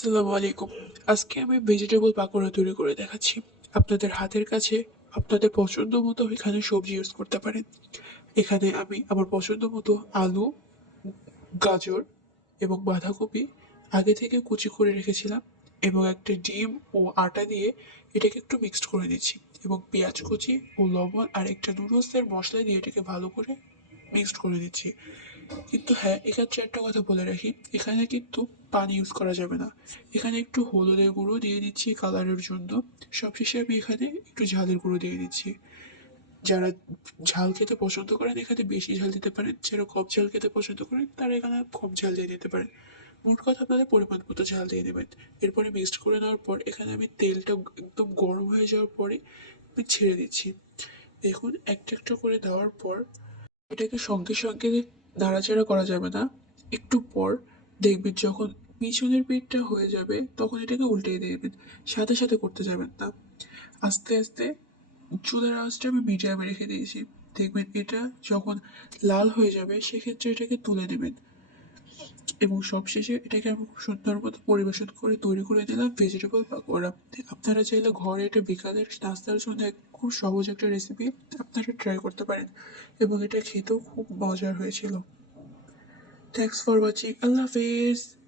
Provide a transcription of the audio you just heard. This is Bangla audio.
আসসালামু আলাইকুম। আজকে আমি ভেজিটেবল পাকোড়া তৈরি করে দেখাচ্ছি। আপনাদের হাতের কাছে আপনাদের পছন্দ মতো এখানে সবজি ইউজ করতে পারেন। এখানে আমি আমার পছন্দ মতো আলু, গাজর এবং বাঁধাকপি আগে থেকে কুচি করে রেখেছিলাম এবং একটা ডিম ও আটা দিয়ে এটাকে একটু মিক্সড করে দিচ্ছি এবং পেঁয়াজ কুচি ও লবণ আর একটা নুডলসের মশলা দিয়ে এটাকে ভালো করে মিক্সড করে দিচ্ছি। কিন্তু হ্যাঁ এক্ষেত্রে একটা কথা বলে রাখি। এখানে কিন্তু পানি ইউজ করা যাবে না। এখানে একটু হলুদের গুঁড়ো দিয়ে দিচ্ছি কালারের জন্য। সবশেষে আমি এখানে একটু ঝালের গুঁড়ো দিয়ে দিচ্ছি। যারা ঝাল খেতে পছন্দ করেন, এখানে বেশি ঝাল দিতে পারেন। যারা কম ঝাল খেতে পছন্দ করেন, তারা এখানে কম ঝাল দিয়ে দিতে পারেন। মোট কথা আপনাদের পরিমাণ মতো ঝাল দিয়ে নেবেন। এরপরে মিক্সড করে নেওয়ার পর এখানে আমি তেলটা একদম গরম হয়ে যাওয়ার পরে আমি ছেড়ে দিচ্ছি। দেখুন, একটা একটা করে দেওয়ার পর, এটাকে সঙ্গে সঙ্গে নাড়াচাড়া করা যাবে না। একটু পর দেখবেন যখন পিছনের পিঠটা হয়ে যাবে, তখন এটাকে উল্টে দেবেন। সাথে সাথে করতে যাবেন না। আস্তে আস্তে চুলের আওয়াজটা আমি মিডিয়ামে রেখে দিয়েছি। দেখবেন এটা যখন লাল হয়ে যাবে, সেক্ষেত্রে এটাকে তুলে নেবেন এবং সবশেষে এটাকে আমি খুব সুন্দর মতো পরিবেশন করে তৈরি করে দিলাম ভেজিটেবল পাকোড়া। আপনারা চাইলে ঘরে এটা বিকালের নাস্তার জন্য খুব সহজ একটা রেসিপি আপনারা ট্রাই করতে পারেন এবং এটা খেতেও খুব মজার হয়েছিল। থ্যাংকস ফর ওয়াচিং আল্লাহ হাফেজ।